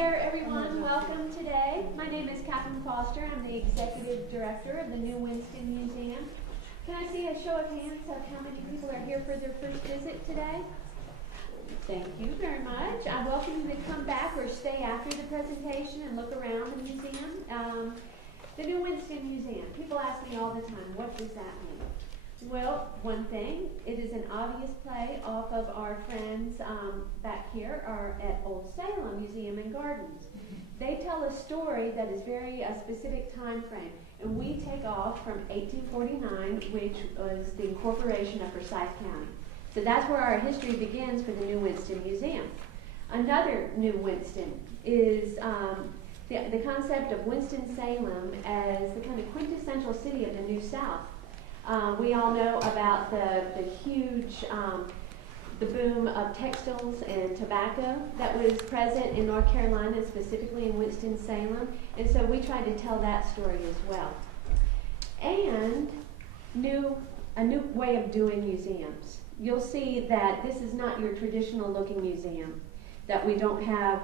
there, everyone. Welcome today. My name is Catherine Foster. I'm the Executive Director of the New Winston Museum. Can I see a show of hands of how many people are here for their first visit today? Thank you very much. I welcome you to come back or stay after the presentation and look around the museum. The New Winston Museum. People ask me all the time, what does that mean? Well, one thing, it is an obvious play off of our friends back here are at Old Salem Museum and Gardens. They tell a story that is very a specific time frame, and we take off from 1849, which was the incorporation of Forsyth County. So that's where our history begins for the New Winston Museum. Another New Winston is the concept of Winston-Salem as the kind of quintessential city of the New South. We all know about the huge, the boom of textiles and tobacco that was present in North Carolina, specifically in Winston-Salem, and so we tried to tell that story as well. And a new way of doing museums. You'll see that this is not your traditional looking museum, that we don't have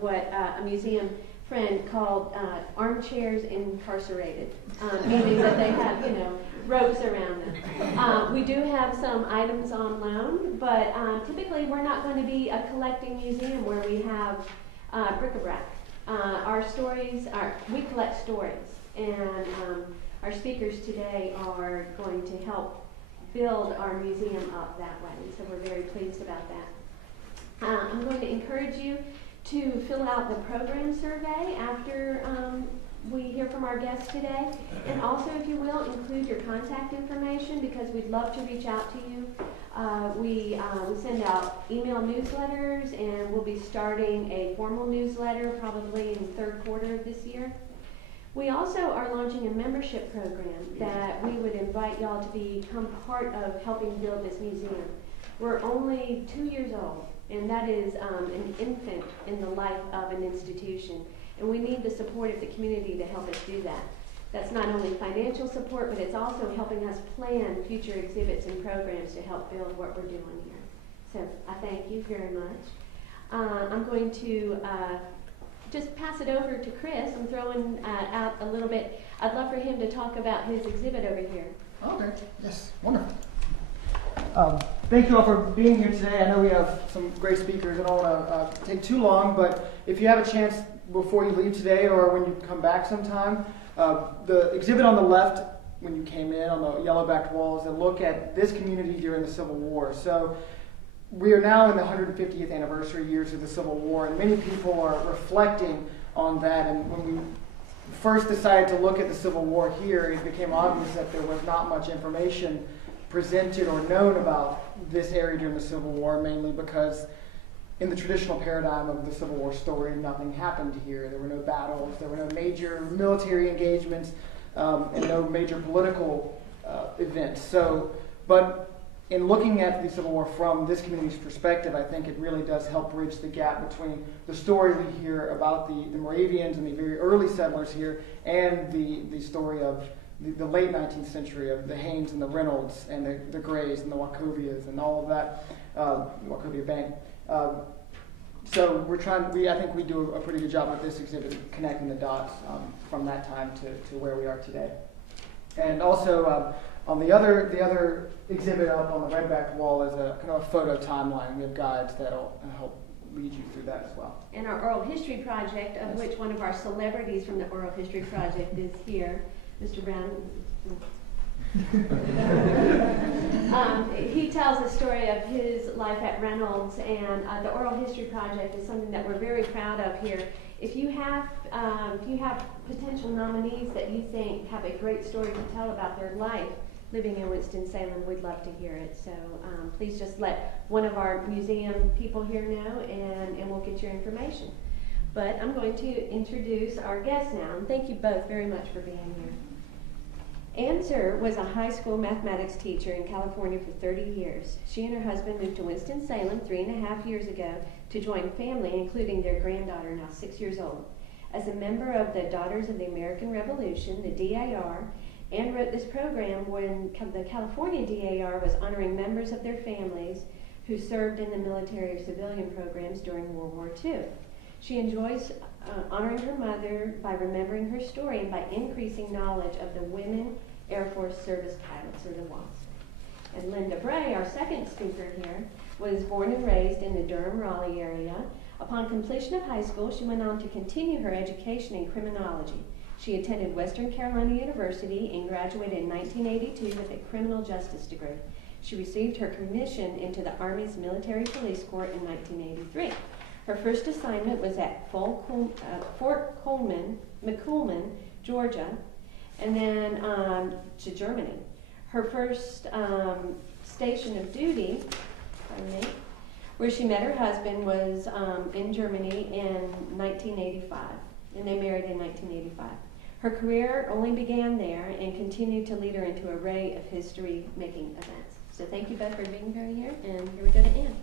what a museum friend called armchairs incarcerated, meaning that they have, ropes around them. We do have some items on loan, but typically we're not going to be a collecting museum where we have bric-a-brac. We collect stories, and our speakers today are going to help build our museum up that way, and so we're very pleased about that. I'm going to encourage you to fill out the program survey after we hear from our guests today. And also, if you will, include your contact information because we'd love to reach out to you. We send out email newsletters, and we'll be starting a formal newsletter probably in the third quarter of this year. We also are launching a membership program that we would invite y'all to become part of helping build this museum. We're only 2 years old, and that is an infant in the life of an institution. And we need the support of the community to help us do that. That's not only financial support, but it's also helping us plan future exhibits and programs to help build what we're doing here. So I thank you very much. I'm going to just pass it over to Chris. I'm throwing out a little bit. I'd love for him to talk about his exhibit over here. Okay, yes, wonderful. Thank you all for being here today. I know we have some great speakers. I don't want to take too long, but if you have a chance before you leave today or when you come back sometime, the exhibit on the left when you came in on the yellow-backed walls that look at this community during the Civil War. So we are now in the 150th anniversary years of the Civil War, and many people are reflecting on that. And when we first decided to look at the Civil War here, it became obvious that there was not much information presented or known about this area during the Civil War, mainly because in the traditional paradigm of the Civil War story, nothing happened here. There were no battles, there were no major military engagements, and no major political events. But in looking at the Civil War from this community's perspective, I think it really does help bridge the gap between the story we hear about the Moravians and the very early settlers here and the story of the late 19th century of the Haynes and the Reynolds and the Grays and the Wachovias and all of that, Wachovia Bank. So I think we do a pretty good job with this exhibit connecting the dots from that time to where we are today. And also on the other exhibit up on the red-backed wall is a kind of a photo timeline. We have guides that'll help lead you through that as well. And our oral history project, of which one of our celebrities from the oral history project is here, Mr. Brown. He tells the story of his life at Reynolds, and the oral history project is something that we're very proud of here. If you have potential nominees that you think have a great story to tell about their life living in Winston-Salem, we'd love to hear it. So please just let one of our museum people here know, and we'll get your information. But I'm going to introduce our guests now, and thank you both very much for being here. Ann Zuhr was a high school mathematics teacher in California for 30 years. She and her husband moved to Winston-Salem 3.5 years ago to join family, including their granddaughter, now 6 years old. As a member of the Daughters of the American Revolution, the DAR, Ann wrote this program when the California DAR was honoring members of their families who served in the military or civilian programs during World War II. She enjoys honoring her mother by remembering her story and by increasing knowledge of the Women Airforce Service Pilots, or the WASP. And Linda Bray, our second speaker here, was born and raised in the Durham-Raleigh area. Upon completion of high school, she went on to continue her education in criminology. She attended Western Carolina University and graduated in 1982 with a criminal justice degree. She received her commission into the Army's Military Police Corps in 1983. Her first assignment was at Fort McCoolman, Georgia, and then to Germany. Her first station of duty, where she met her husband, was in Germany in 1985, and they married in 1985. Her career only began there and continued to lead her into an array of history-making events. So thank you, Beth, for being here, and here we go to Ann.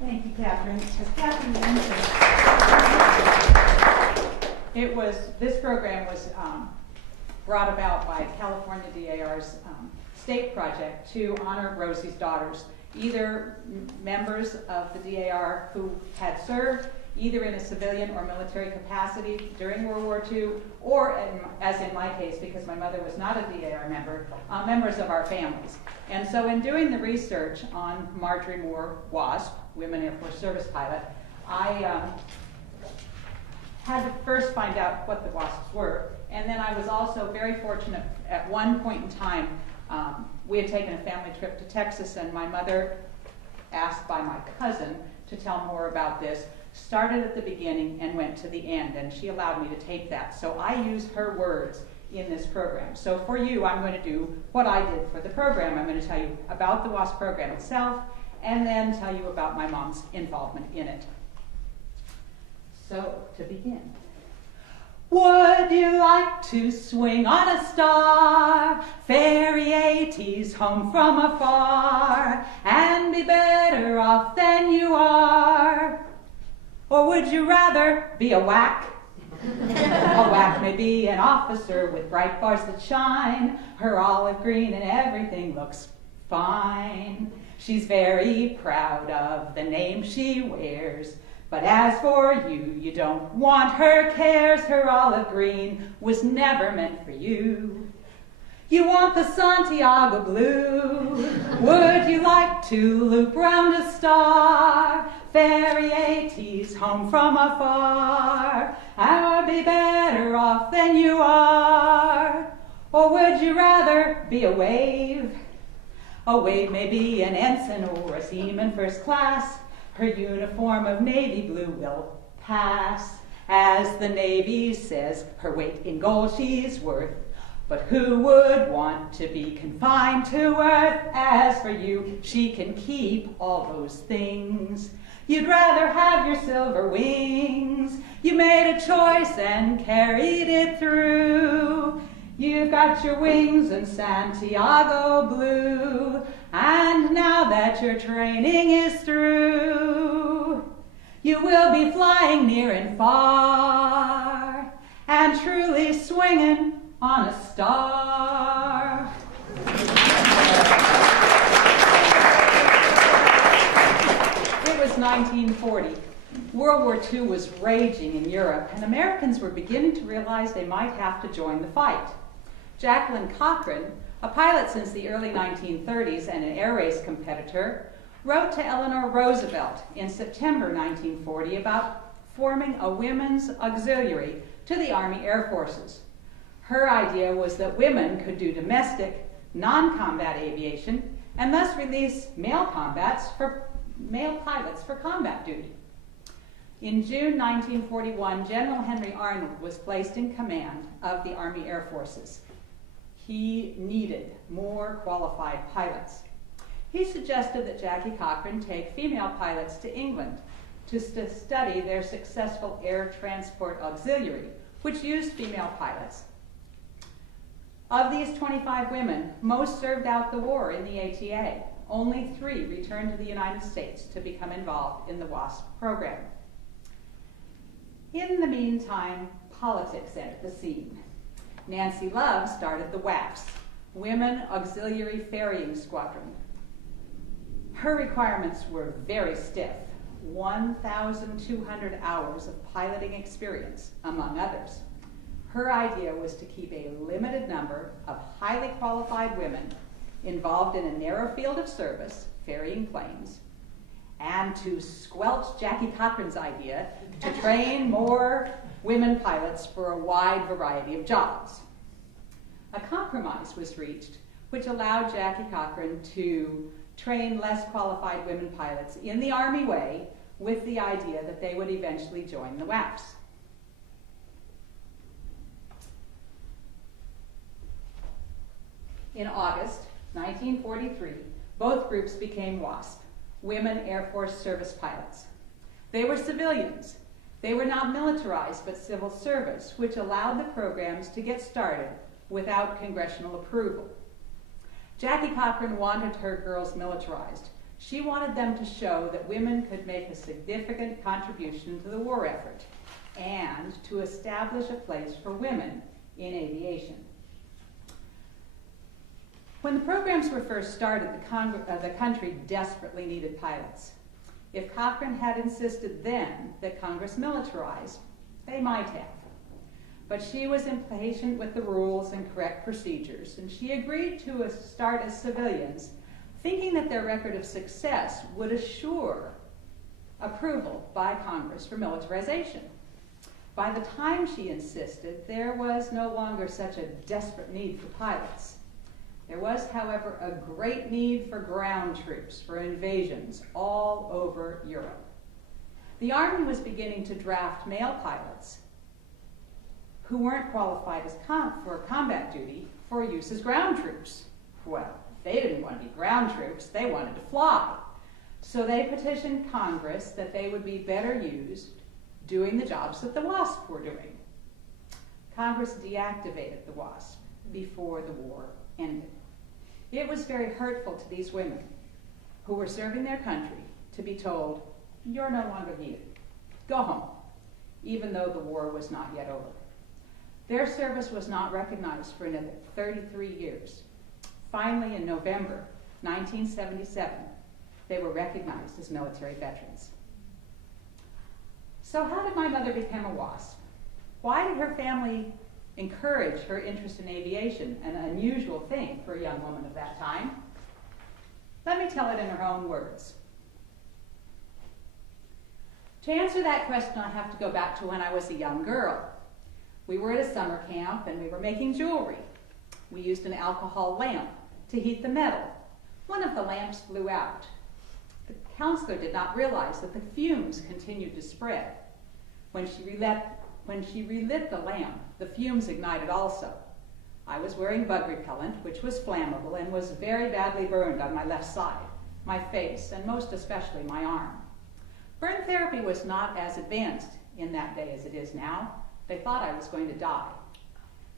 Thank you, Catherine. As Catherine mentioned, this program was brought about by California DAR's state project to honor Rosie's daughters, either members of the DAR who had served either in a civilian or military capacity during World War II, or as in my case, because my mother was not a DAR member, members of our families. And so in doing the research on Margery Moore, WASP, Women Airforce Service Pilot, I had to first find out what the WASPs were, and then I was also very fortunate at one point in time. We had taken a family trip to Texas, and my mother, asked by my cousin to tell more about this, started at the beginning and went to the end, and she allowed me to take that. So I used her words in this program. So for you, I'm going to do what I did for the program. I'm going to tell you about the WASP program itself, and then tell you about my mom's involvement in it. So, to begin. Would you like to swing on a star, fairy 80s home from afar, and be better off than you are? Or would you rather be a whack? A whack may be an officer with bright bars that shine, her olive green and everything looks fine. She's very proud of the name she wears, but as for you, you don't want her cares. Her olive green was never meant for you. You want the Santiago blue. Would you like to loop round a star, fairy 80s home from afar, or be better off than you are? Or would you rather be a wave? A wave may be an ensign or a seaman first class. Her uniform of navy blue will pass. As the Navy says, her weight in gold she's worth. But who would want to be confined to earth? As for you, she can keep all those things. You'd rather have your silver wings. You made a choice and carried it through. You've got your wings in Santiago blue, and now that your training is through, you will be flying near and far, and truly swinging on a star. It was 1940. World War II was raging in Europe, and Americans were beginning to realize they might have to join the fight. Jacqueline Cochran, a pilot since the early 1930s and an air race competitor, wrote to Eleanor Roosevelt in September 1940 about forming a women's auxiliary to the Army Air Forces. Her idea was that women could do domestic, non-combat aviation and thus release male pilots for combat duty. In June 1941, General Henry Arnold was placed in command of the Army Air Forces. He needed more qualified pilots. He suggested that Jackie Cochran take female pilots to England to study their successful air transport auxiliary, which used female pilots. Of these 25 women, most served out the war in the ATA. Only 3 returned to the United States to become involved in the WASP program. In the meantime, politics entered the scene. Nancy Love started the WASP, Women Auxiliary Ferrying Squadron. Her requirements were very stiff. 1,200 hours of piloting experience, among others. Her idea was to keep a limited number of highly qualified women involved in a narrow field of service, ferrying planes, and to squelch Jackie Cochran's idea to train more women pilots for a wide variety of jobs. A compromise was reached which allowed Jackie Cochran to train less qualified women pilots in the Army way, with the idea that they would eventually join the WASP. In August 1943, both groups became WASP, Women Airforce Service Pilots. They were civilians. They were not militarized, but civil service, which allowed the programs to get started without congressional approval. Jackie Cochran wanted her girls militarized. She wanted them to show that women could make a significant contribution to the war effort and to establish a place for women in aviation. When the programs were first started, the country desperately needed pilots. If Cochran had insisted then that Congress militarize, they might have. But she was impatient with the rules and correct procedures, and she agreed to start as civilians, thinking that their record of success would assure approval by Congress for militarization. By the time she insisted, there was no longer such a desperate need for pilots. There was, however, a great need for ground troops for invasions all over Europe. The Army was beginning to draft male pilots who weren't qualified as for combat duty for use as ground troops. Well, they didn't want to be ground troops, they wanted to fly. So they petitioned Congress that they would be better used doing the jobs that the WASP were doing. Congress deactivated the WASP before the war ended. It was very hurtful to these women who were serving their country to be told, "You're no longer needed. Go home," even though the war was not yet over. Their service was not recognized for another 33 years. Finally, in November 1977, they were recognized as military veterans. So how did my mother become a WASP? Why did her family encourage her interest in aviation, an unusual thing for a young woman of that time? Let me tell it in her own words. To answer that question, I have to go back to when I was a young girl. We were at a summer camp and we were making jewelry. We used an alcohol lamp to heat the metal. One of the lamps blew out. The counselor did not realize that the fumes continued to spread. When she relit the lamp, the fumes ignited also. I was wearing bug repellent, which was flammable and was very badly burned on my left side, my face, and most especially my arm. Burn therapy was not as advanced in that day as it is now. They thought I was going to die.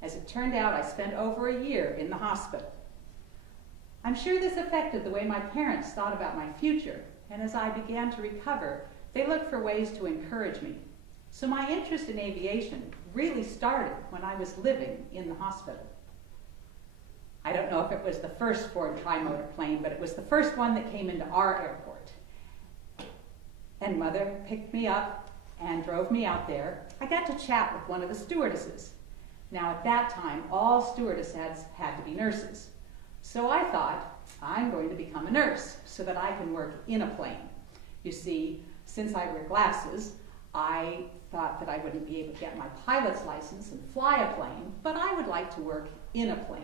As it turned out, I spent over a year in the hospital. I'm sure this affected the way my parents thought about my future, and as I began to recover, they looked for ways to encourage me. So my interest in aviation really started when I was living in the hospital. I don't know if it was the first Ford tri-motor plane, but it was the first one that came into our airport. And Mother picked me up and drove me out there. I got to chat with one of the stewardesses. Now at that time, all stewardesses had to be nurses. So I thought, I'm going to become a nurse so that I can work in a plane. You see, since I wear glasses, I thought that I wouldn't be able to get my pilot's license and fly a plane, but I would like to work in a plane.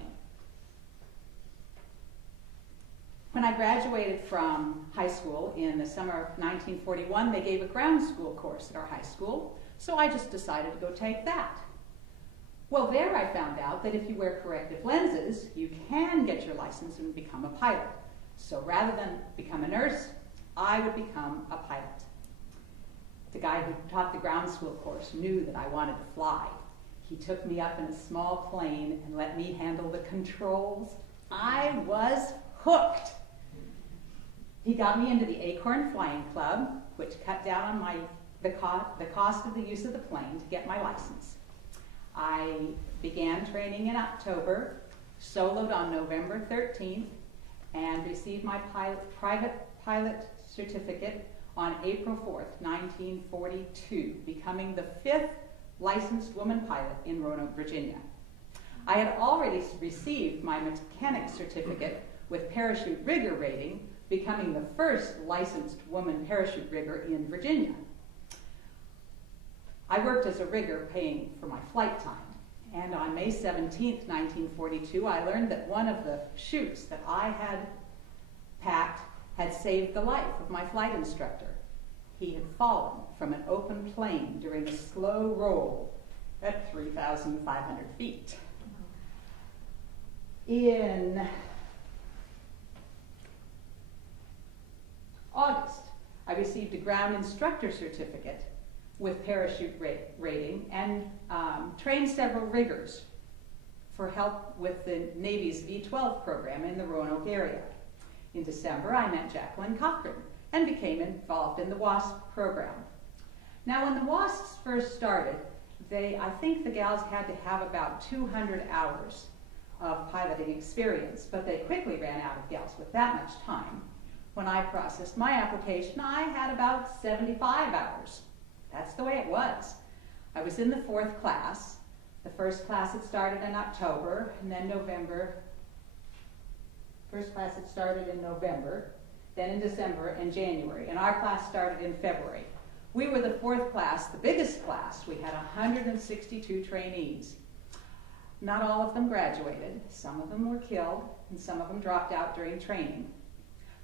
When I graduated from high school in the summer of 1941, they gave a ground school course at our high school, so I just decided to go take that. Well, there I found out that if you wear corrective lenses, you can get your license and become a pilot. So rather than become a nurse, I would become a pilot. The guy who taught the ground school course knew that I wanted to fly. He took me up in a small plane and let me handle the controls. I was hooked. He got me into the Acorn Flying Club, which cut down on the cost of the use of the plane to get my license. I began training in October, soloed on November 13th, and received my private pilot certificate on April 4th, 1942, becoming the 5th licensed woman pilot in Roanoke, Virginia. I had already received my mechanic certificate with parachute rigger rating, becoming the first licensed woman parachute rigger in Virginia. I worked as a rigger paying for my flight time, and on May 17th, 1942, I learned that one of the chutes that I had packed had saved the life of my flight instructor. He had fallen from an open plane during a slow roll at 3,500 feet. In August, I received a ground instructor certificate with parachute rating and trained several riggers for help with the Navy's V-12 program in the Roanoke area. In December, I met Jacqueline Cochran and became involved in the WASP program. Now, when the WASPs first started, I think the gals had to have about 200 hours of piloting experience, but they quickly ran out of gals with that much time. When I processed my application, I had about 75 hours. That's the way it was. I was in the 4th class. The first class had started in October, and then November. First class had started in November, then in December and January, and our class started in February. We were the 4th class, the biggest class. We had 162 trainees. Not all of them graduated. Some of them were killed, and some of them dropped out during training.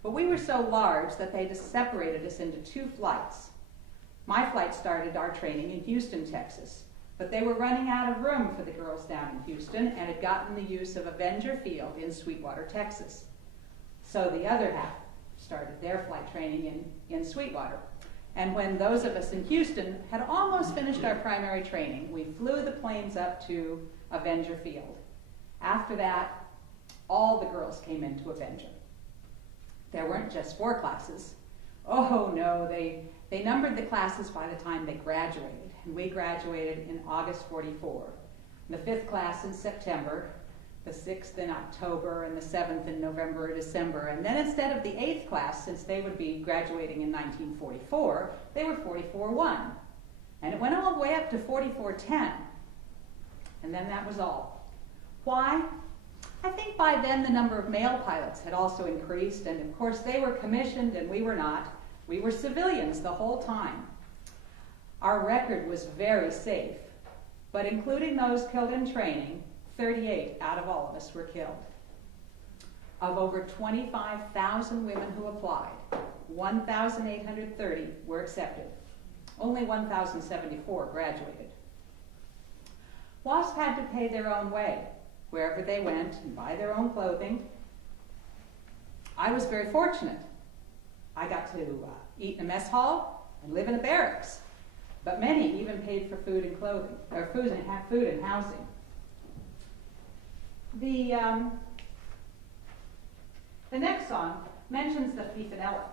But we were so large that they just separated us into 2 flights. My flight started our training in Houston, Texas, but they were running out of room for the girls down in Houston and had gotten the use of Avenger Field in Sweetwater, Texas. So the other half started their flight training in Sweetwater. And when those of us in Houston had almost finished our primary training, we flew the planes up to Avenger Field. After that, all the girls came into Avenger. There weren't just 4 classes. Oh no, they numbered the classes by the time they graduated, and we graduated in August 44. The 5th class in September, the 6th in October, and the 7th in November or December. And then instead of the 8th class, since they would be graduating in 1944, they were 44-1. And it went all the way up to 44-10. And then that was all. Why? I think by then the number of male pilots had also increased, and of course they were commissioned and we were not. We were civilians the whole time. Our record was very safe, but including those killed in training, 38 out of all of us were killed. Of over 25,000 women who applied, 1,830 were accepted. Only 1,074 graduated. WASP had to pay their own way wherever they went and buy their own clothing. I was very fortunate. I got to eat in a mess hall and live in a barracks, but many even paid for food and clothing, or food and housing. The next song mentions the Fifanella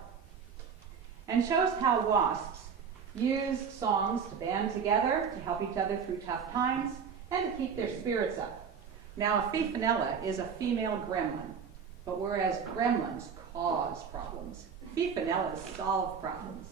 and shows how WASPs used songs to band together, to help each other through tough times, and to keep their spirits up. Now, a Fifanella is a female gremlin, but whereas gremlins cause problems, Fifanellas solve problems.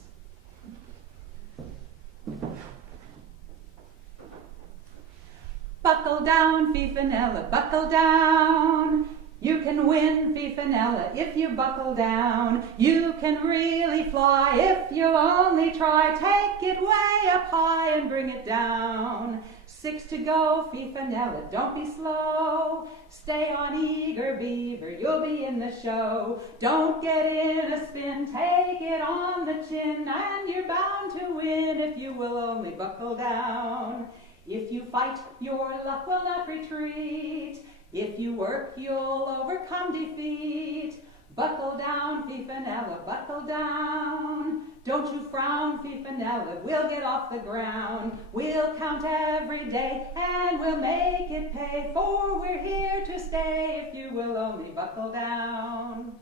Buckle down, Fifanella, buckle down. You can win, Fifanella, if you buckle down. You can really fly if you only try. Take it way up high and bring it down. 6 to go, Fifanella, don't be slow. Stay on, eager beaver, you'll be in the show. Don't get in a spin, take it on the chin, and you're bound to win if you will only buckle down. If you fight, your luck will not retreat. If you work, you'll overcome defeat. Buckle down, Fifanella, buckle down. Don't you frown, Fifanella, we'll get off the ground. We'll count every day and we'll make it pay, for we're here to stay if you will only buckle down.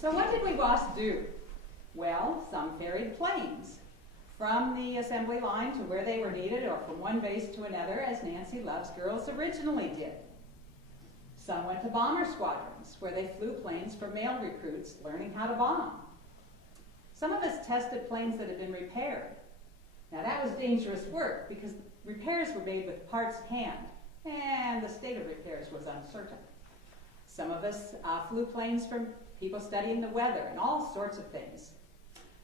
So what did we WASP do? Well, some ferried planes from the assembly line to where they were needed, or from one base to another, as Nancy Love's girls originally did. Some went to bomber squadrons, where they flew planes for male recruits learning how to bomb. Some of us tested planes that had been repaired. Now that was dangerous work because repairs were made with parts in hand, and the state of repairs was uncertain. Some of us flew planes for people studying the weather and all sorts of things.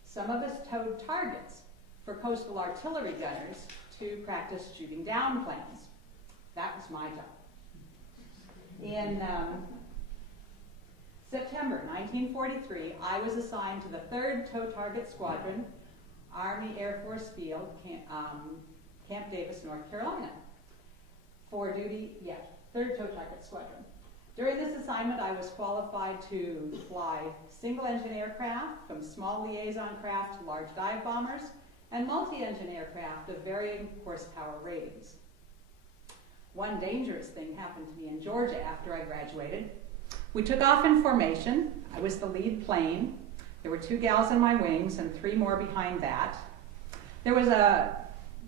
Some of us towed targets for coastal artillery gunners to practice shooting down planes. That was my job. In September 1943, I was assigned to the 3rd Tow Target Squadron, Army Air Force Field, Camp Davis, North Carolina. For duty, 3rd Tow Target Squadron. During this assignment, I was qualified to fly single-engine aircraft, from small liaison craft to large dive bombers, and multi-engine aircraft of varying horsepower ratings. One dangerous thing happened to me in Georgia after I graduated. We took off in formation. I was the lead plane. There were 2 gals in my wings and 3 more behind that. There was a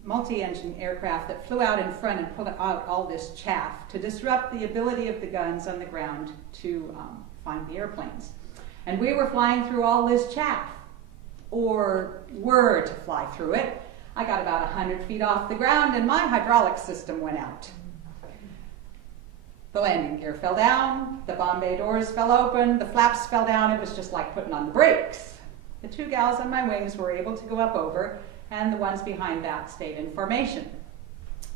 multi-engine aircraft that flew out in front and pulled out all this chaff to disrupt the ability of the guns on the ground to find the airplanes. And we were flying through all this chaff, or were to fly through it. I got about 100 feet off the ground and my hydraulic system went out. The landing gear fell down, the bomb bay doors fell open, the flaps fell down. It was just like putting on the brakes. The 2 gals on my wings were able to go up over, and the ones behind that stayed in formation.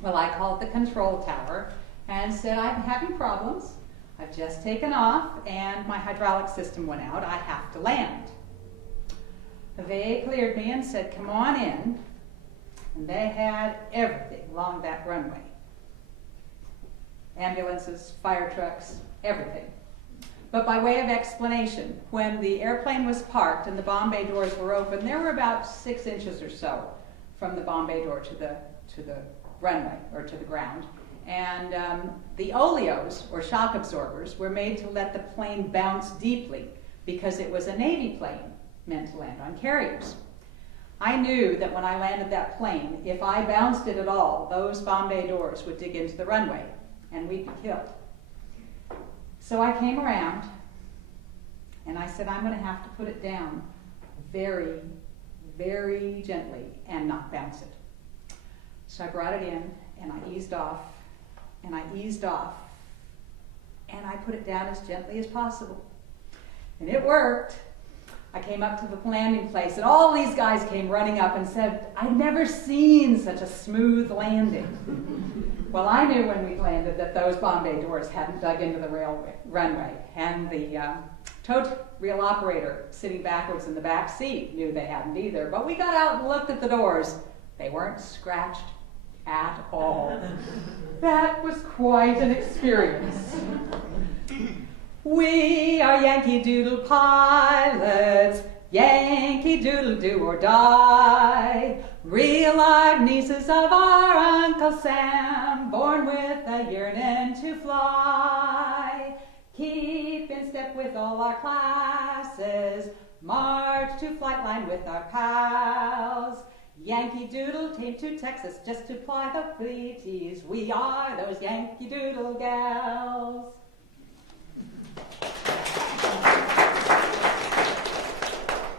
Well, I called the control tower and said, I'm having problems. I've just taken off and my hydraulic system went out. I have to land. They cleared me and said, come on in. And they had everything along that runway. Ambulances, fire trucks, everything. But by way of explanation, when the airplane was parked and the bomb bay doors were open, there were about 6 inches or so from the bomb bay door to the runway, or to the ground. And the oleos, or shock absorbers, were made to let the plane bounce deeply because it was a Navy plane meant to land on carriers. I knew that when I landed that plane, if I bounced it at all, those bomb bay doors would dig into the runway and we'd be killed. So I came around and I said, I'm going to have to put it down very, very gently and not bounce it. So I brought it in and I eased off and I eased off and I put it down as gently as possible. And it worked. I came up to the landing place and all these guys came running up and said, I'd never seen such a smooth landing. Well, I knew when we landed that those bomb bay doors hadn't dug into the runway, and the tow reel operator sitting backwards in the back seat knew they hadn't either. But we got out and looked at the doors. They weren't scratched at all. That was quite an experience. We are Yankee Doodle pilots, Yankee Doodle do or die. Real live nieces of our Uncle Sam, born with a yearning to fly. Keep in step with all our classes, march to flight line with our pals. Yankee Doodle came to Texas just to ply the fleeties. We are those Yankee Doodle gals.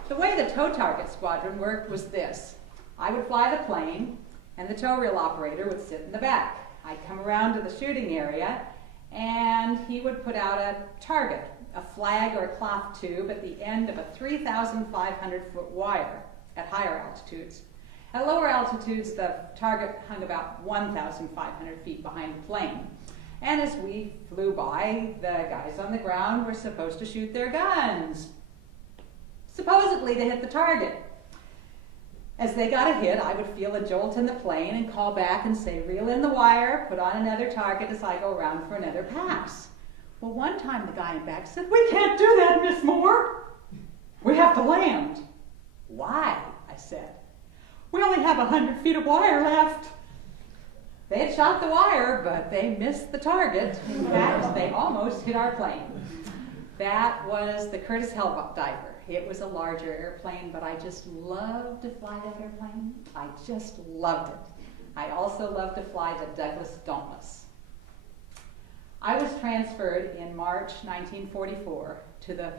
The way the tow target squadron worked was this. I would fly the plane, and the tow reel operator would sit in the back. I'd come around to the shooting area, and he would put out a target, a flag or a cloth tube at the end of a 3,500-foot wire at higher altitudes. At lower altitudes, the target hung about 1,500 feet behind the plane. And as we flew by, the guys on the ground were supposed to shoot their guns, supposedly to hit the target. As they got a hit, I would feel a jolt in the plane and call back and say, reel in the wire, put on another target as I go around for another pass. Well, one time the guy in back said, we can't do that, Miss Moore. We have to land. Why? I said. We only have 100 feet of wire left. They had shot the wire, but they missed the target. In fact, they almost hit our plane. That was the Curtiss Helldiver. It was a larger airplane, but I just loved to fly that airplane. I just loved it. I also loved to fly the Douglas Dauntless. I was transferred in March 1944 to the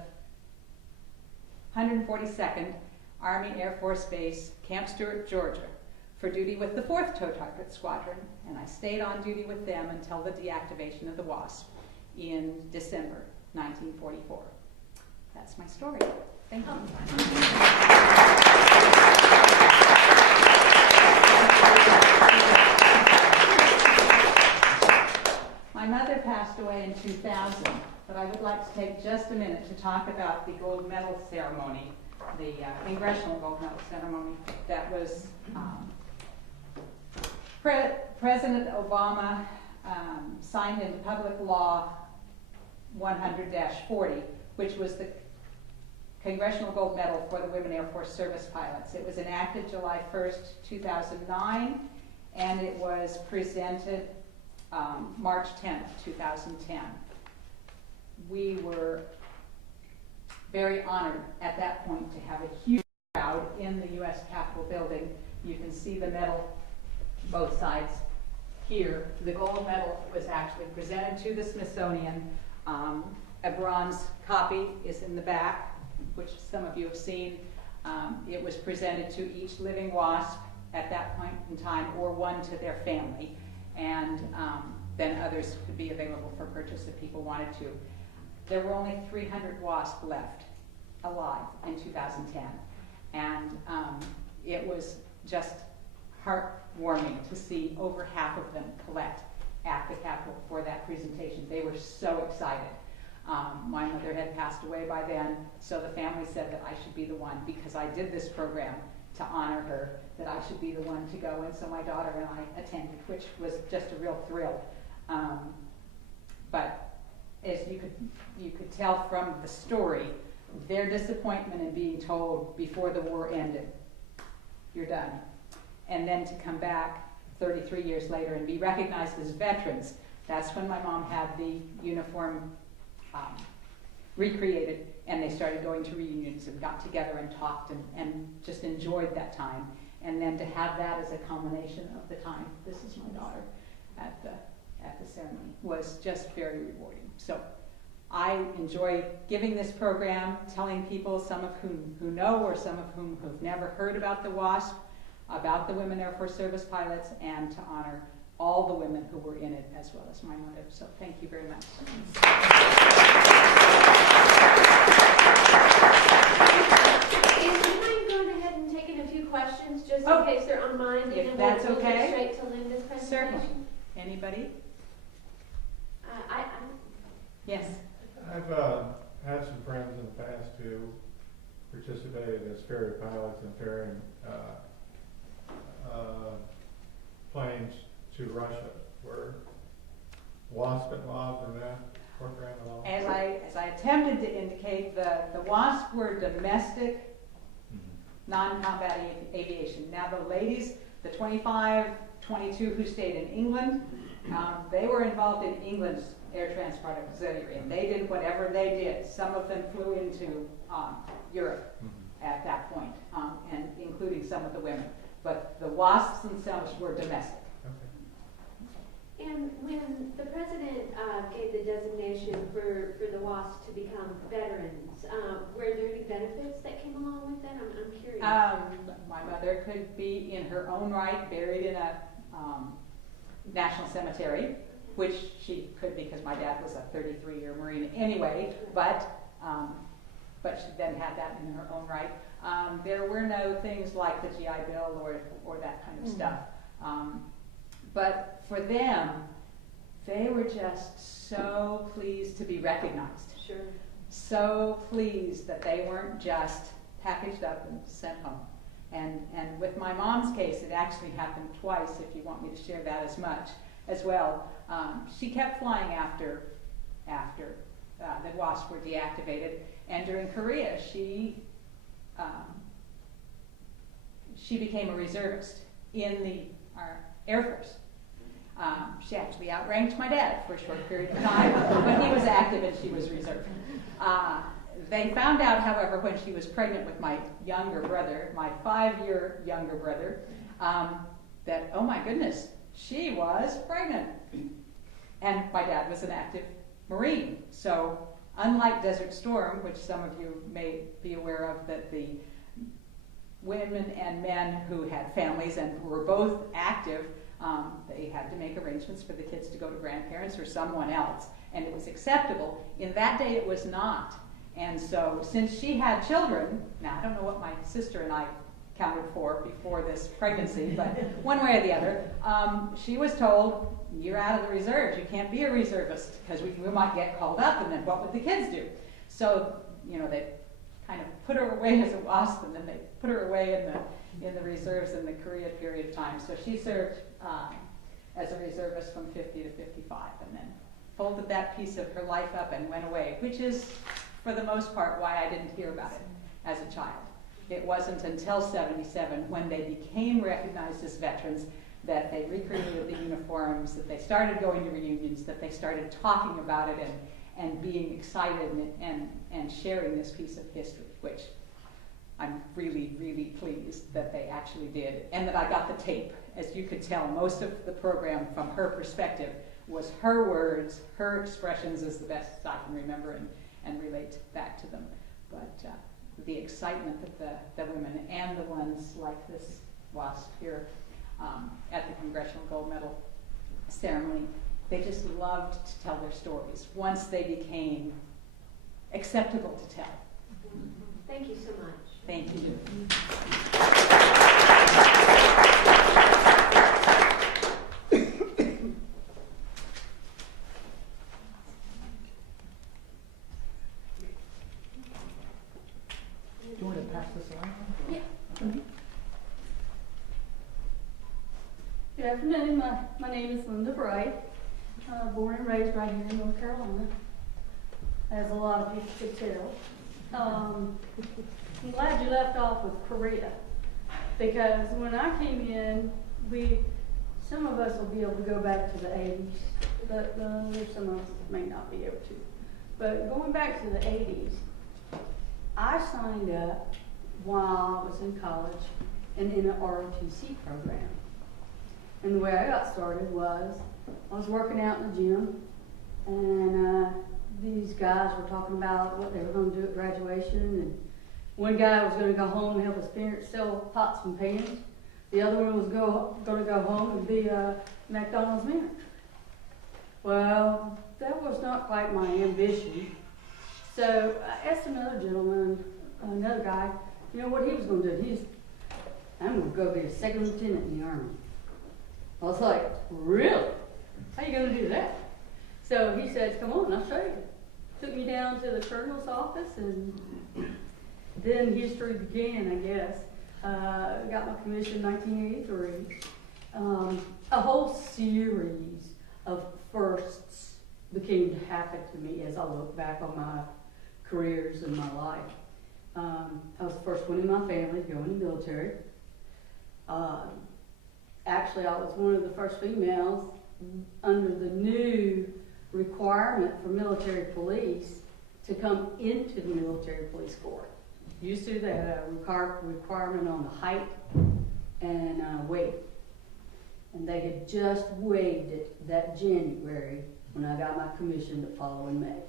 142nd Army Air Force Base, Camp Stewart, Georgia, for duty with the 4th Tow Target Squadron, and I stayed on duty with them until the deactivation of the WASP in December 1944. That's my story. Thank you. My mother passed away in 2000, but I would like to take just a minute to talk about the gold medal ceremony, the Congressional Gold Medal ceremony that was President Obama signed into Public Law 100-40, which was the Congressional Gold Medal for the Women Airforce Service Pilots. It was enacted July 1st, 2009, and it was presented March 10th, 2010. We were very honored at that point to have a huge crowd in the U.S. Capitol building. You can see the medal both sides here. The gold medal was actually presented to the Smithsonian. A bronze copy is in the back, which some of you have seen. It was presented to each living WASP at that point in time, or one to their family, and then others could be available for purchase if people wanted to. There were only 300 WASP left alive in 2010, and it was just heartwarming to see over half of them collect at the Capitol for that presentation. They were so excited. My mother had passed away by then, so the family said that I should be the one, because I did this program to honor her, that I should be the one to go, and so my daughter and I attended, which was just a real thrill. But as you could tell from the story, their disappointment in being told before the war ended, you're done, and then to come back 33 years later and be recognized as veterans. That's when my mom had the uniform recreated, and they started going to reunions and got together and talked and just enjoyed that time. And then to have that as a culmination of the time, this is my daughter at the ceremony, was just very rewarding. So I enjoy giving this program, telling people, some of whom who know or some of whom who've never heard about the WASP, about the Women Air Force Service Pilots, and to honor all the women who were in it, as well as my mother. So thank you very much. Is you mind going ahead and taking a few questions, just in case they're on mind, and if then that's we'll okay. get straight to Linda's presentation? Certainly. Anybody? Yes. I've had some friends in the past who participated as ferry pilots and ferrying planes to Russia. Were WASP involved in that program at all? As I attempted to indicate, the WASP were domestic, non-combat aviation. Now the ladies, the 25, 22 who stayed in England, they were involved in England's Air Transport Auxiliary, and they did whatever they did. Some of them flew into Europe at that point, and including some of the women. But the WASPs themselves were domestic. Okay. And when the president gave the designation for the WASP to become veterans, were there any benefits that came along with that? I'm curious. My mother could be in her own right buried in a national cemetery, which she could because my dad was a 33-year Marine anyway, but she then had that in her own right. There were no things like the GI Bill or that kind of stuff. But for them, they were just so pleased to be recognized. Sure. So pleased that they weren't just packaged up and sent home. And with my mom's case, it actually happened twice, if you want me to share that as well. She kept flying after the WASP were deactivated, and during Korea, she became a reservist in our Air Force. She actually outranked my dad for a short period of time, but he was active and she was reserve. They found out, however, when she was pregnant with my younger brother, my 5-year younger brother, that, oh my goodness, she was pregnant. And my dad was an active Marine. So unlike Desert Storm, which some of you may be aware of, that the women and men who had families and who were both active, they had to make arrangements for the kids to go to grandparents or someone else, and it was acceptable. In that day, it was not. And so since she had children, now I don't know what my sister and I counted for before this pregnancy, but one way or the other, she was told, you're out of the reserves. You can't be a reservist because we might get called up, and then what would the kids do? So, you know, they kind of put her away as a WASP, and then they put her away in the reserves in the Korea period of time. So she served as a reservist from 50 to 55, and then folded that piece of her life up and went away, which is, for the most part, why I didn't hear about it as a child. It wasn't until 77, when they became recognized as veterans, that they recreated the uniforms, that they started going to reunions, that they started talking about it and being excited and sharing this piece of history, which I'm really, really pleased that they actually did, and that I got the tape. As you could tell, most of the program from her perspective was her words, her expressions is the best I can remember and relate back to them. But the excitement that the women and the ones like this WASP here at the Congressional Gold Medal ceremony, they just loved to tell their stories once they became acceptable to tell. Thank you so much. Thank you. Do you want to pass this around? Yeah. Good afternoon. My name is Linday Bray. Born and raised right here in North Carolina, as a lot of people could tell. I'm glad you left off with Korea, because when I came in, some of us will be able to go back to the 80s, but there's some of us that may not be able to. But going back to the 80s, I signed up while I was in college and in an ROTC program. And the way I got started was, I was working out in the gym, and these guys were talking about what they were going to do at graduation, and one guy was going to go home and help his parents sell pots and pans. The other one was going to go home and be a McDonald's manager. Well, that was not quite my ambition. So I asked another gentleman, another guy, you know what he was going to do. I'm going to go be a second lieutenant in the Army. I was like, really? How are you going to do that? So he said, come on, I'll show you. Took me down to the colonel's office, and then history began, I guess. Got my commission in 1983. A whole series of firsts began to happen to me as I look back on my careers and my life. I was the first one in my family to go in the military. Actually, I was one of the first females under the new requirement for military police to come into the military police corps. Used to, they had a requirement on the height and weight. And they had just waived it that January when I got my commission the following May.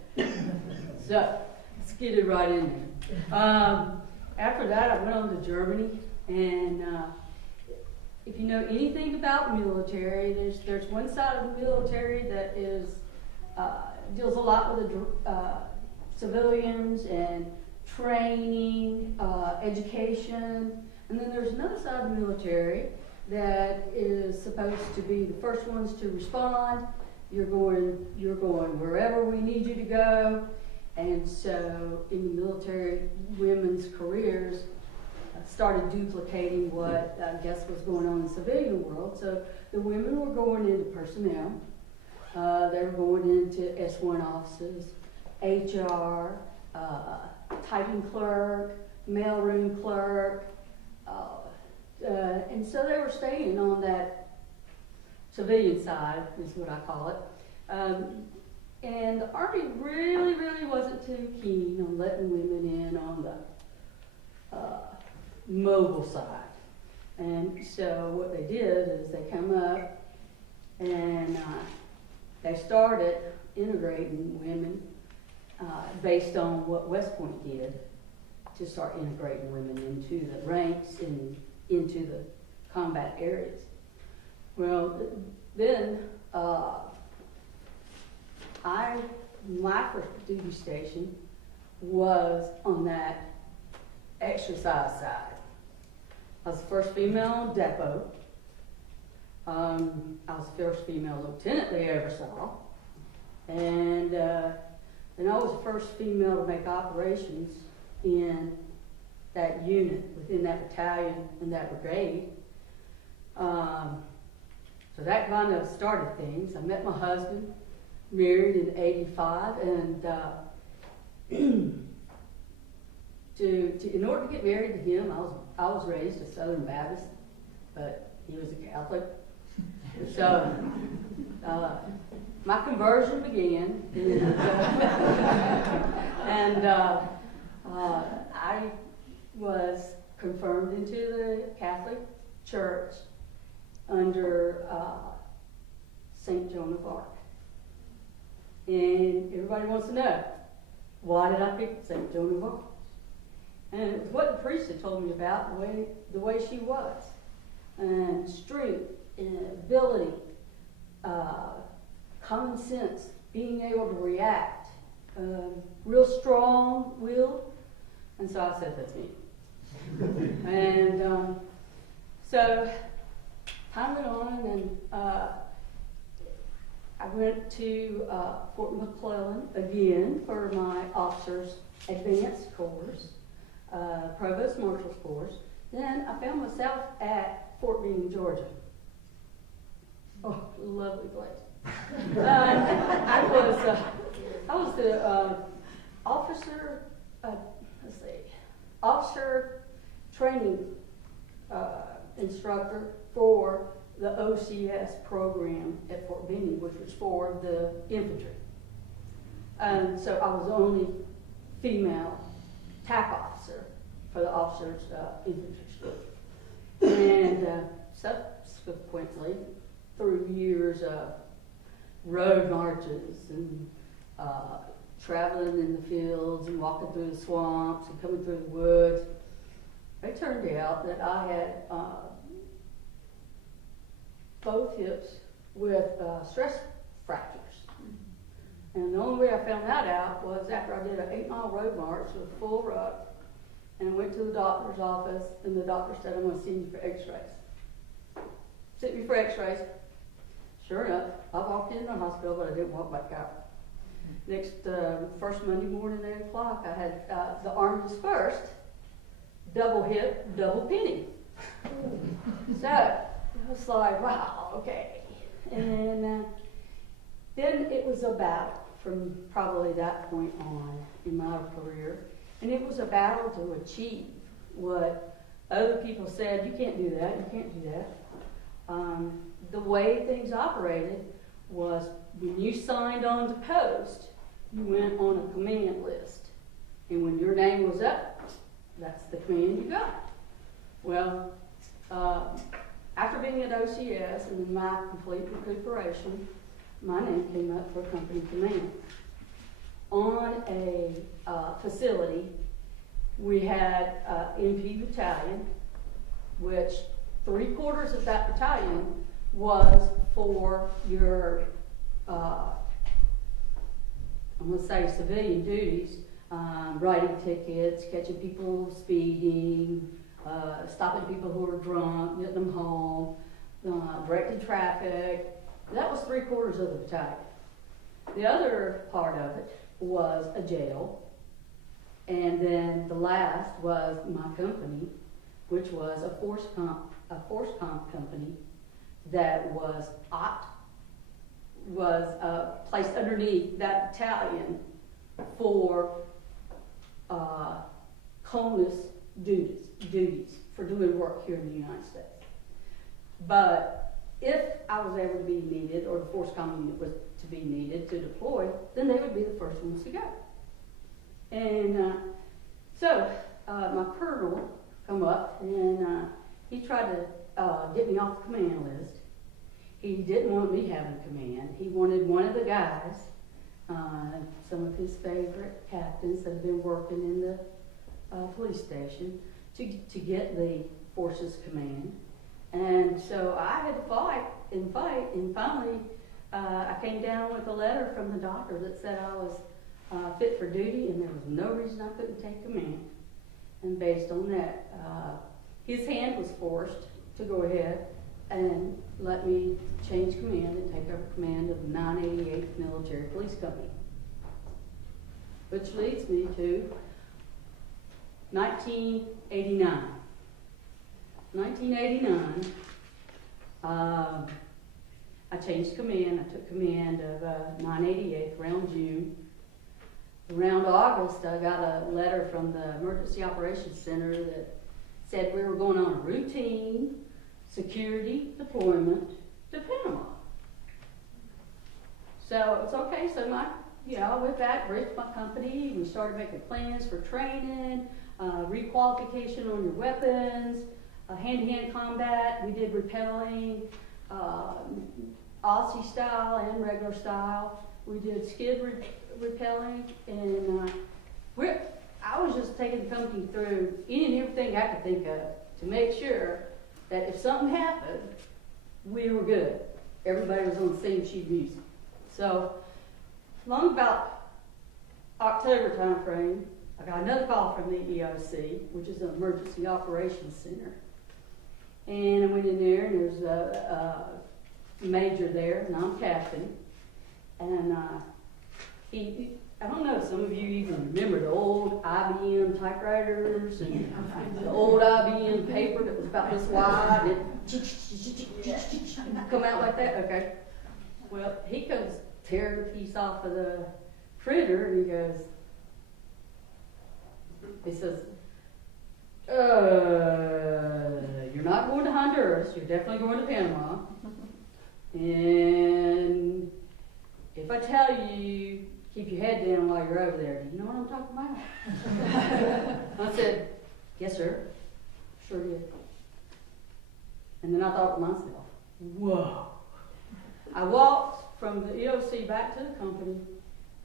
So, skidded right in there. After that, I went on to Germany, and if you know anything about military, there's one side of the military that is deals a lot with the civilians and training, education, and then there's another side of the military that is supposed to be the first ones to respond. You're going wherever we need you to go. And so in the military, women's careers started duplicating what I guess was going on in the civilian world. So the women were going into personnel. They were going into S1 offices, HR, typing clerk, mailroom clerk, and so they were staying on that civilian side, is what I call it. And the Army really, really wasn't too keen on letting women in on the mobile side. And so what they did is they come up and they started integrating women based on what West Point did to start integrating women into the ranks and into the combat areas. Well, then my first duty station was on that exercise side. I was the first female on depot. I was the first female lieutenant they ever saw. And then I was the first female to make operations in that unit, within that battalion and that brigade. So that kind of started things. I met my husband, married in '85, and in order to get married to him, I was raised a Southern Baptist, but he was a Catholic. So my conversion began, and I was confirmed into the Catholic Church under St. Joan of Arc. And everybody wants to know, why did I pick St. Joan of Arc? And it was what the priest had told me about, the way she was, and strength, and ability, common sense, being able to react, real strong-willed. And so I said, that's me. And so time went on, and I went to Fort McClellan again for my officer's advanced course, Provost Marshal's course. Then I found myself at Fort Benning, Georgia. Oh, lovely place. I was the officer, officer training instructor for the OCS program at Fort Benning, which was for the infantry. And so I was the only female TAC officer for the officers' infantry school. And subsequently, through years of road marches and traveling in the fields and walking through the swamps and coming through the woods, it turned out that I had both hips with stress fractures. And the only way I found that out was after I did an 8-mile road march with full ruck, and I went to the doctor's office, and the doctor said, I'm going to send you for x-rays. Sent me for x-rays. Sure enough, I walked in the hospital, but I didn't walk back out. First Monday morning at 8 o'clock, I had the arm dispersed, double hip, double penny. So I was like, wow, okay. And then it was a battle from probably that point on in my career. And it was a battle to achieve what other people said, you can't do that, you can't do that. The way things operated was when you signed on to post, you went on a command list. And when your name was up, that's the command you got. Well, after being at OCS and in my complete recuperation, my name came up for company command. On a facility, we had MP battalion, which 3/4 of that battalion was for your, I'm going to say civilian duties, writing tickets, catching people speeding, stopping people who were drunk, getting them home, directing traffic. That was 3/4 of the battalion. The other part of it was a jail, and then the last was my company, which was a force comp company that was placed underneath that battalion for CONUS duties for doing work here in the United States. But if I was ever to be needed, or the force comm unit was to be needed to deploy, then they would be the first ones to go. And so my colonel come up, and he tried to get me off the command list. he didn't want me having command. He wanted one of the guys, some of his favorite captains that have been working in the police station, to get the forces command. And so I had to fight, and finally I came down with a letter from the doctor that said I was fit for duty, and there was no reason I couldn't take command. And based on that, his hand was forced to go ahead and let me change command and take over command of the 988th Military Police Company. Which leads me to 1989. 1989, I changed command. I took command of 988th around June. Around August, I got a letter from the Emergency Operations Center that said we were going on a routine security deployment to Panama. So it's okay. So I went back, briefed my company. We started making plans for training, requalification on your weapons, hand-to-hand combat. We did rappelling, Aussie style and regular style. We did skid rappelling, and I was just taking the company through any and everything I could think of to make sure that if something happened, we were good. Everybody was on the same sheet of music. So, along about October time frame, I got another call from the EOC, which is an Emergency Operations Center. And I went in there, and there's a major there, and I'm captain. And I don't know if some of you even remember the old IBM typewriters and the old IBM paper that was about this wide and come out like that. Okay. Well, he comes tearing a piece off of the printer, and he says, you're not going to Honduras, you're definitely going to Panama. And if I tell you, keep your head down while you're over there, do you know what I'm talking about? I said, yes, sir. Sure did. And then I thought to myself, whoa. I walked from the EOC back to the company,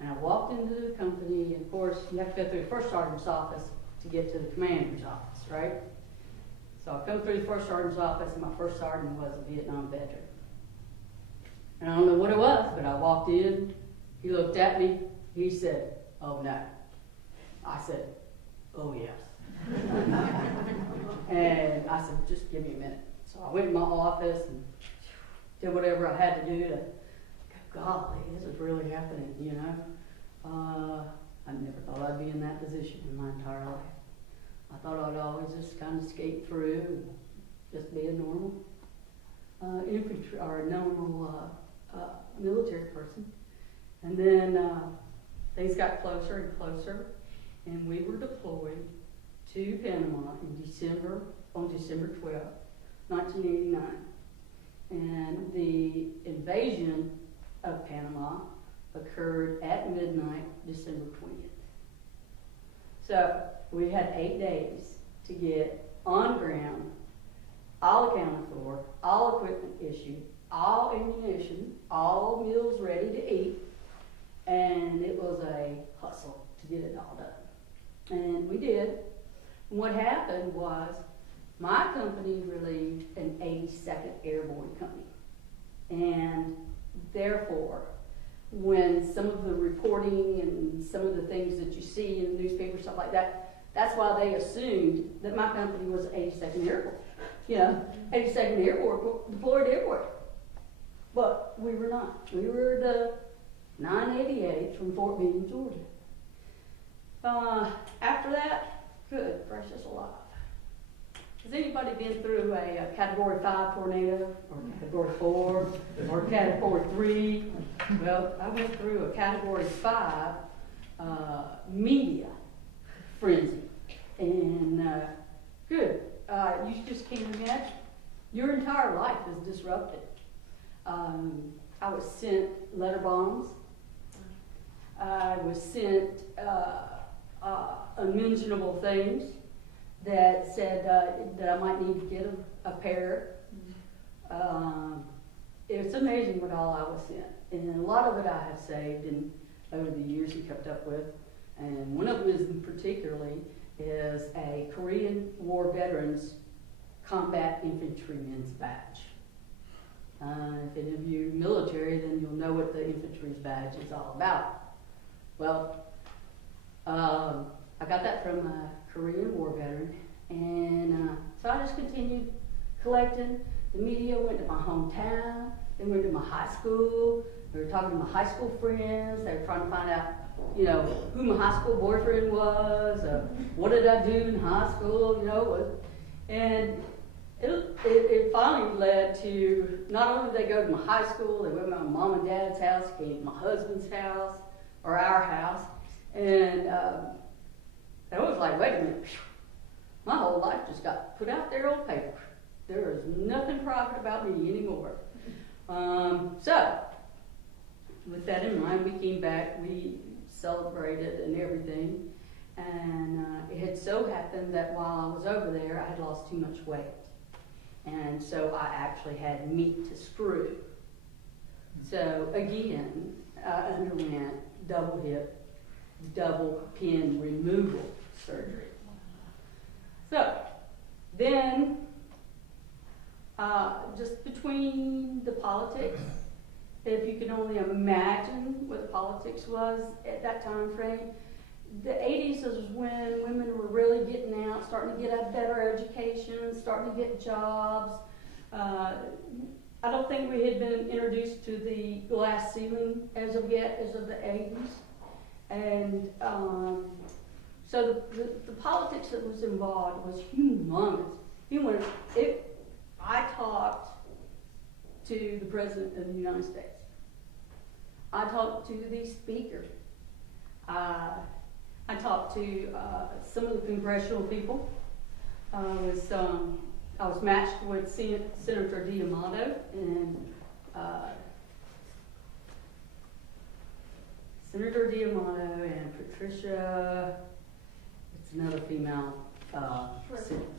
and I walked into the company, and of course, you have to go through the first sergeant's office to get to the commander's office, right? So I come through the first sergeant's office, and my first sergeant was a Vietnam veteran. And I don't know what it was, but I walked in, he looked at me, he said, oh no. I said, oh yes. And I said, just give me a minute. So I went in my office and did whatever I had to do to, golly, this is really happening, you know. I never thought I'd be in that position in my entire life. I thought I'd always just kind of skate through and just be a normal infantry or a normal military person. And then things got closer and closer, and we were deployed to Panama on December 12th, 1989. And the invasion of Panama occurred at midnight, December 20th. So we had 8 days to get on ground, all accounted for, all equipment issued, all ammunition, all meals ready to eat, and it was a hustle to get it all done. And we did. And what happened was my company relieved an 82nd Airborne Company. And therefore, when some of the reporting and some of the things that you see in the newspaper, stuff like that, that's why they assumed that my company was 82nd Airborne. You know, 82nd Airborne deployed everywhere. But we were not. We were the 988 from Fort Benning, Georgia. After that, good gracious alive. Has anybody been through a Category 5 tornado, or Category 4, or Category 3? Well, I went through a Category 5 media frenzy. And good. You just can't imagine. Your entire life is disrupted. I was sent letter bombs. I was sent unmentionable things that said that I might need to get a pair. it's amazing what all I was sent. And a lot of it I have saved and over the years and kept up with. And one of them is particularly is a Korean War Veterans Combat Infantryman's Badge. If any of you military, then you'll know what the infantry's badge is all about. Well, I got that from a Korean War veteran, and so I just continued collecting. The media went to my hometown, they went to my high school, they were talking to my high school friends, they were trying to find out, you know, who my high school boyfriend was, what did I do in high school, you know, and it finally led to, not only did they go to my high school, they went to my mom and dad's house, came to my husband's house, or our house, and I was like, wait a minute, my whole life just got put out there on paper. There is nothing private about me anymore. So, with that in mind, we came back, we celebrated and everything, and it had so happened that while I was over there, I had lost too much weight. And so I actually had meat to screw. So again, I underwent double hip, double pin removal surgery. So then, just between the politics, if you can only imagine what the politics was at that time frame, the 80s is when women were really getting out, starting to get a better education, starting to get jobs. I don't think we had been introduced to the glass ceiling as of yet, as of the 80s. And so the politics that was involved was humongous. I talked to the President of the United States. I talked to the Speaker. I talked to some of the congressional people. I was matched with Senator D'Amato and Senator D'Amato and Patricia. It's another female.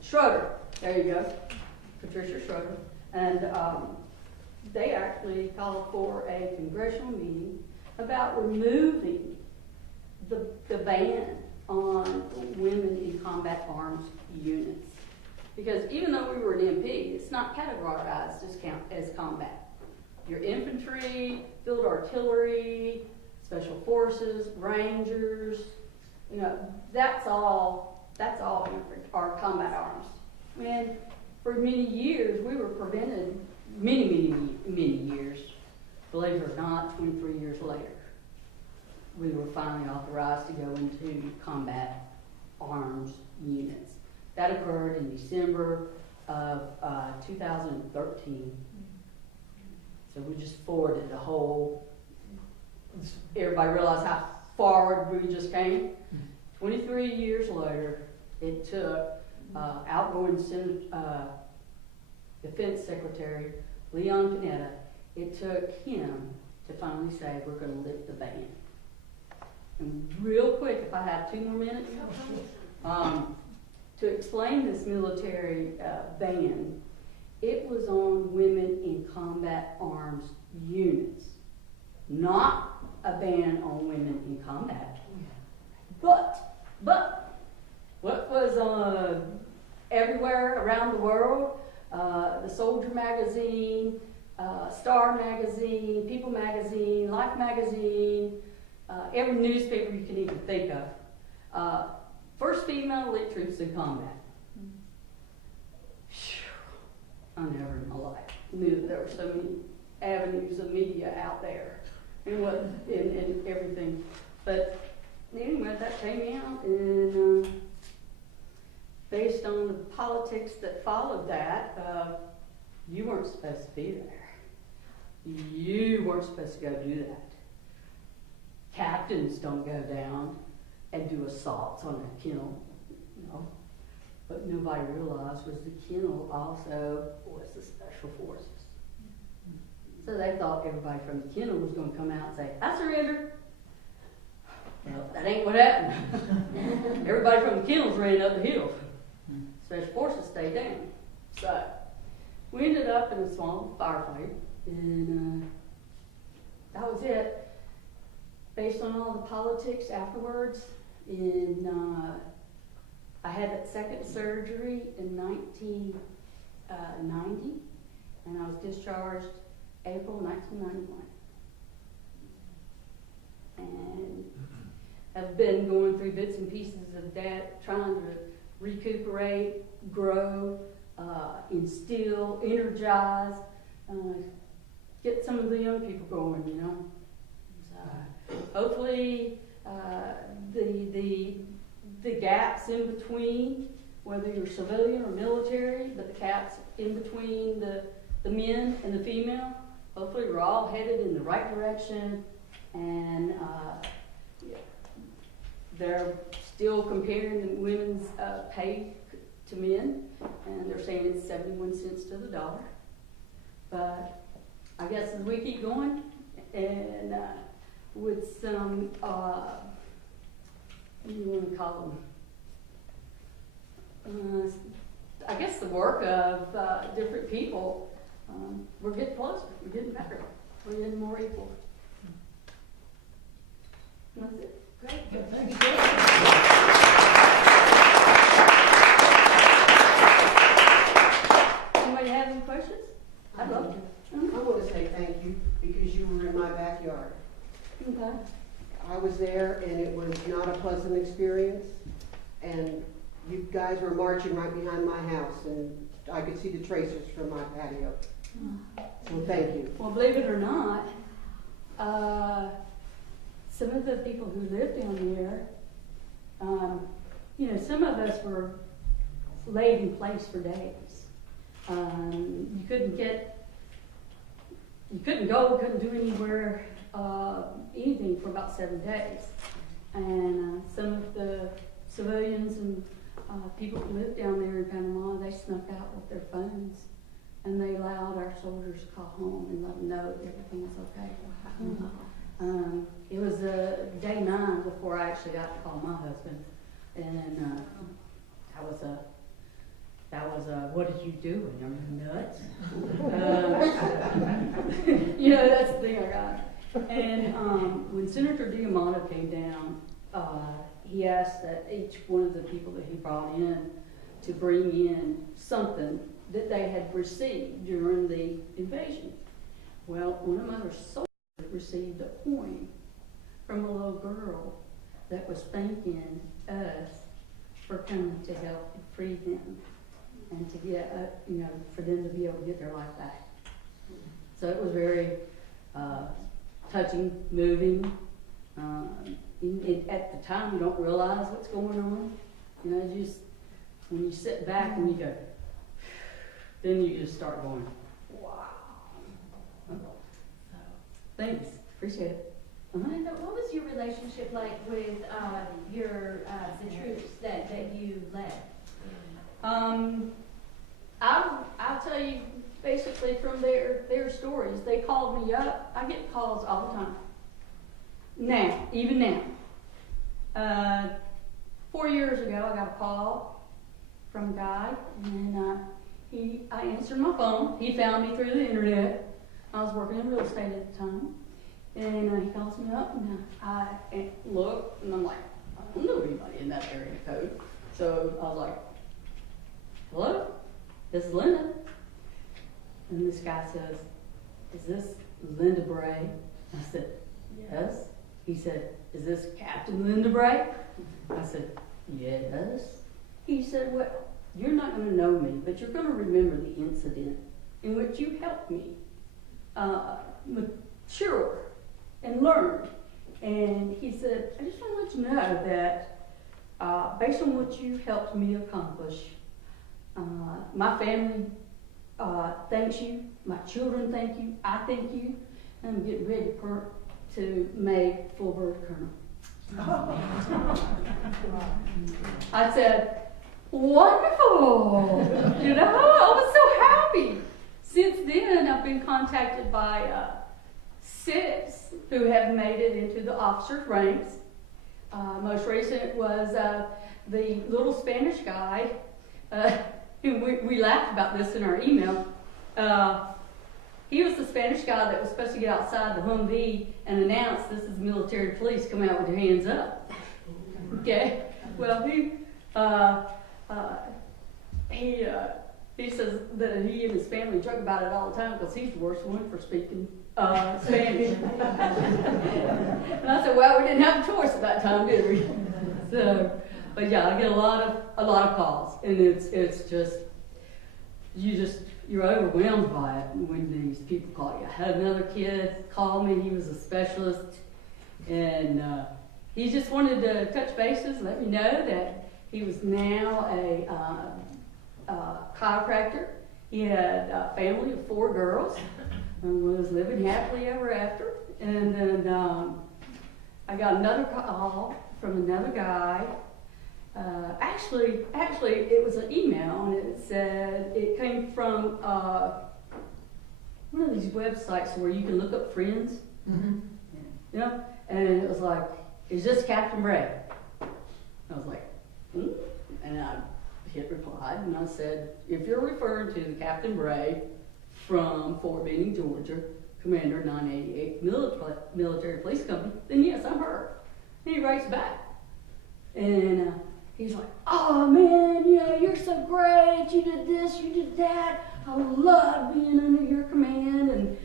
Schroeder. There you go, Patricia Schroeder, and they actually called for a congressional meeting about removing the ban on women in combat arms units. Because even though we were an MP, it's not categorized as combat. Your infantry, field artillery, special forces, rangers, you know, that's all our combat arms. And for many years, we were prevented, many years, believe it or not, 23 years later, we were finally authorized to go into combat arms units. That occurred in December of 2013. So we just forwarded the whole, everybody realized how forward we just came. 23 years later, it took outgoing Defense Secretary Leon Panetta, it took him to finally say, we're going to lift the ban. And real quick, if I have 2 more minutes, to explain this military ban, it was on women in combat arms units, not a ban on women in combat. But what was everywhere around the world, the Soldier magazine, Star magazine, People magazine, Life magazine, every newspaper you can even think of. First female elite troops in combat. I never in my life knew that there were so many avenues of media out there and everything. But anyway, that came out, and based on the politics that followed that, you weren't supposed to be there. You weren't supposed to go do that. Captains don't go down and do assaults on a kennel, no. But nobody realized was the kennel also was the special forces. So they thought everybody from the kennel was going to come out and say, I surrender. Well, that ain't what happened. Everybody from the kennels ran up the hill. Special forces stayed down. So we ended up in a small firefight And that was it. Based on all the politics afterwards, I had that second surgery in 1990, and I was discharged April 1991. And I've been going through bits and pieces of that, trying to recuperate, grow, instill, energize, get some of the young people going, you know. So hopefully the gaps in between, whether you're civilian or military, but the gaps in between the men and the female, hopefully we're all headed in the right direction. And they're still comparing the women's pay to men, and they're saying it's 71 cents to the dollar. But I guess as we keep going, and with some, what do you want to call them? I guess the work of different people, we're getting closer, we're getting better, we're getting more equal. And that's it. Great. Good, thanks. Anybody have any questions? I'd love to. I want to say thank you because you were in my backyard. Okay. I was there and it was not a pleasant experience, and you guys were marching right behind my house and I could see the tracers from my patio. So thank you. Well, believe it or not, some of the people who lived down there, you know, some of us were laid in place for days. You couldn't go, couldn't do anywhere, anything for about 7 days. And some of the civilians and people who lived down there in Panama, they snuck out with their phones, and they allowed our soldiers to call home and let them know that everything was okay. It was day 9 before I actually got to call my husband, and that was what did you do? Are you nuts? You know, that's the thing I got. And when Senator D'Amato came down, he asked that each one of the people that he brought in to bring in something that they had received during the invasion. Well, one of my other soldiers received a coin from a little girl that was thanking us for coming to help free them and to get, you know, for them to be able to get their life back. So it was very touching, moving. At the time, you don't realize what's going on. You know, just when you sit back and you go, then you just start going, wow. So, thanks, appreciate it. Linda, what was your relationship like with the troops that you led? I'll tell you basically from their stories. They called me up. I get calls all the time. Now, even now. 4 years ago, I got a call from a guy, and I answered my phone. He found me through the internet. I was working in real estate at the time. And he calls me up, and I look, and I'm like, I don't know anybody in that area code. So I was like, hello, this is Linda. And this guy says, is this Linda Bray? I said, yes. He said, is this Captain Linda Bray? I said, yes. He said, well, you're not going to know me, but you're going to remember the incident in which you helped me mature and learn. And he said, I just want to let you know that based on what you helped me accomplish, my family thanks you, my children thank you, I thank you, and I'm getting ready to make full bird colonel. I said, wonderful! You know, I was so happy. Since then, I've been contacted by 6 who have made it into the officers' ranks. Most recent was the little Spanish guy, who we laughed about this in our email. He was the Spanish guy that was supposed to get outside the Humvee and announce, "This is military police, come out with your hands up." Okay? Well, he says that he and his family joke about it all the time because he's the worst one for speaking Spanish. And I said, well, we didn't have a choice at that time, did we? So, but yeah, I get a lot of calls, and it's just you're overwhelmed by it when these people call you. I had another kid call me. He was a specialist, and he just wanted to touch bases, let me know that he was now a chiropractor. He had a family of 4 girls and was living happily ever after. And then I got another call from another guy. Actually, it was an email, and it said it came from one of these websites where you can look up friends. Mm-hmm. You know, and it was like, "Is this Captain Bray?" I was like, "Hmm?" And I hit reply, and I said, "If you're referring to the Captain Bray from Fort Benning, Georgia, Commander 988 Military Police Company, then yes, I'm her." And he writes back, and he's like, "Oh man, you know, you're so great. You did this, you did that. I love being under your command." And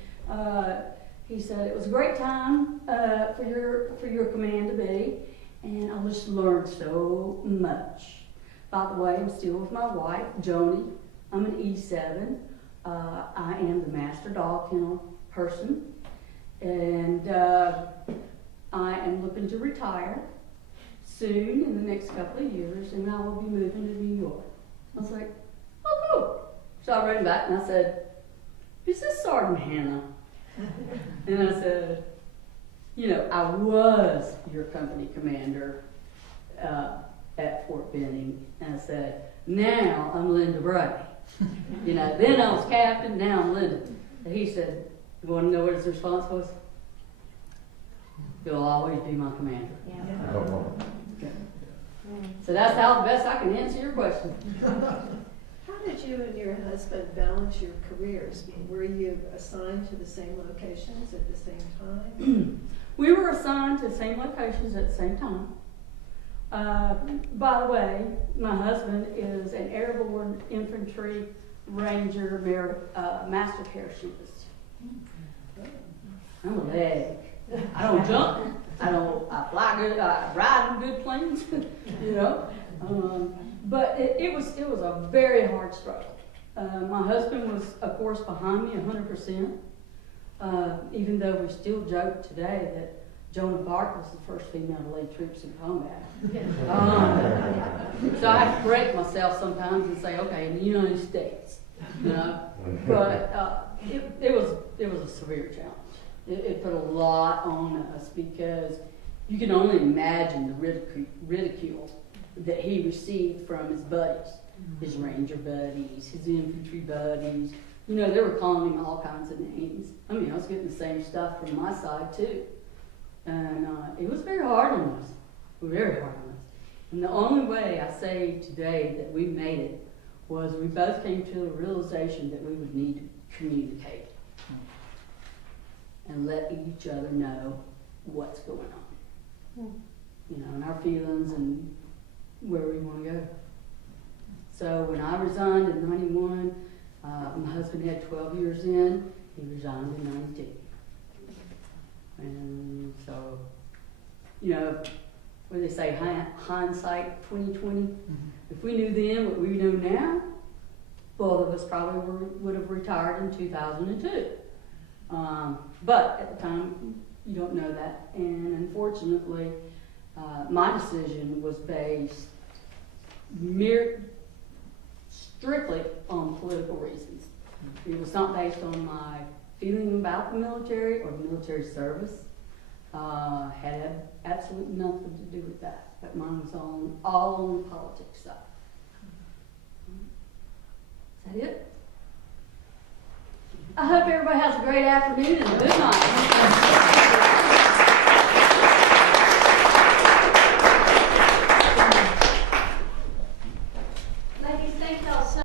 he said it was a great time for your command to be, and I just learned so much. By the way, I'm still with my wife, Joni. I'm an E7. I am the master dog kennel person, and I am looking to retire soon in the next couple of years, and I will be moving to New York. I was like, "Oh, cool." So I wrote him back and I said, "Is this Sergeant Hannah?" And I said, "You know, I was your company commander at Fort Benning." And I said, "Now I'm Linda Bray." You know, then I was captain, now I'm Linda. And he said, "You want to know what his response was?" "You'll always be my commander." Yeah. Okay. So that's how the best I can answer your question. How did you and your husband balance your careers? Were you assigned to the same locations at the same time? We were assigned to the same locations at the same time. By the way, my husband is an airborne infantry ranger, master parachutist. I'm a leg. I don't jump. I fly good. I ride in good planes. You know. But it was a very hard struggle. My husband was, of course, behind me 100%. Even though we still joke today that Joan of Arc was the first female to lead troops in combat. So I have to correct myself sometimes and say, okay, in the United States, you know. But it was a severe challenge. It put a lot on us because you can only imagine the ridicule that he received from his buddies, his ranger buddies, his infantry buddies. You know, they were calling him all kinds of names. I mean, I was getting the same stuff from my side too. And it was very hard on us, very hard on us. And the only way I say today that we made it was we both came to a realization that we would need to communicate and let each other know what's going on. You know, and our feelings and where we want to go. So when I resigned in 91, my husband had 12 years in, he resigned in 92. And so, you know, what do they say, hindsight 2020? If we knew then what we know now, both of us probably would have retired in 2002. But at the time, you don't know that. And unfortunately, my decision was based strictly on political reasons. It was not based on my feeling about the military or the military service. Had absolutely nothing to do with that. But mine was all on the politics side. Is that it? I hope everybody has a great afternoon and a good night.